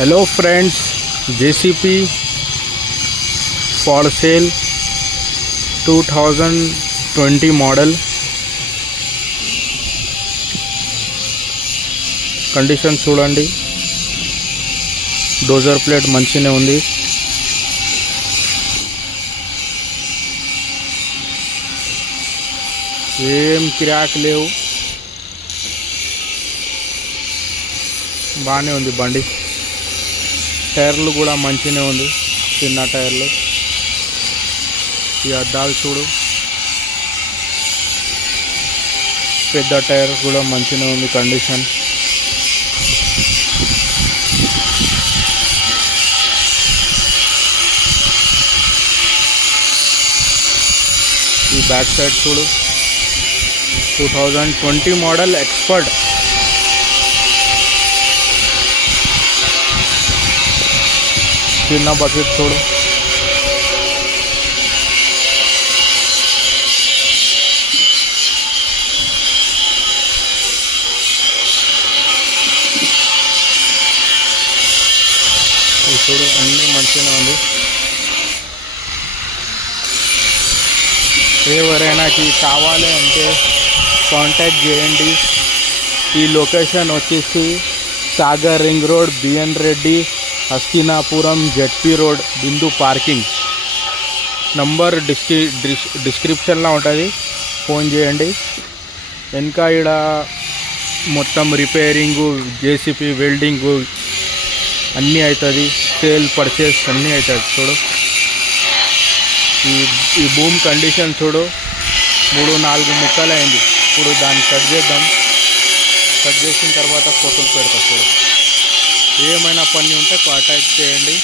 Hello friends, JCB for sale 2020 model condition చూడండి. Dozer plate మంచినే ఉంది. ఏం క్రాక్ లేవు, బాగానే ఉంది బండి. టైర్లు కూడా మంచినే ఉంది, చిన్న టైర్లు. ఈ అద్దాలు చూడు, పెద్ద టైర్ కూడా మంచినే ఉంది కండిషన్. ఈ బ్యాక్ సైడ్ చూడు, 2020 మోడల్ ఎక్స్పర్ట్. చిన్న బకెట్ చూడు, చూడు అన్నీ మంచిగా ఉంది. ఎవరైనాకి కావాలి అంటే కాంటాక్ట్ చేయండి. ఈ లొకేషన్ వచ్చేసి Sagar ring road, BN Reddy, Hastinapuram, ZP road, Bindu parking. Number డిస్క్రిప్షన్లో ఉంటుంది, ఫోన్ చేయండి. ఇంకా ఇక్కడ మొత్తం రిపేరింగు, జేసీపీ వెల్డింగు అన్నీ అవుతుంది. సేల్ పర్చేస్ అన్నీ అవుతుంది. చూడు ఈ భూమి కండిషన్ చూడు, 3-4 ముక్కలు అయింది. ఇప్పుడు దాన్ని కట్ చేద్దాం. కట్ చేసిన తర్వాత ఫోటోలు పెడతా. చూడు, ఏమైనా పని ఉంటే కాంటాక్ట్ చేయండి.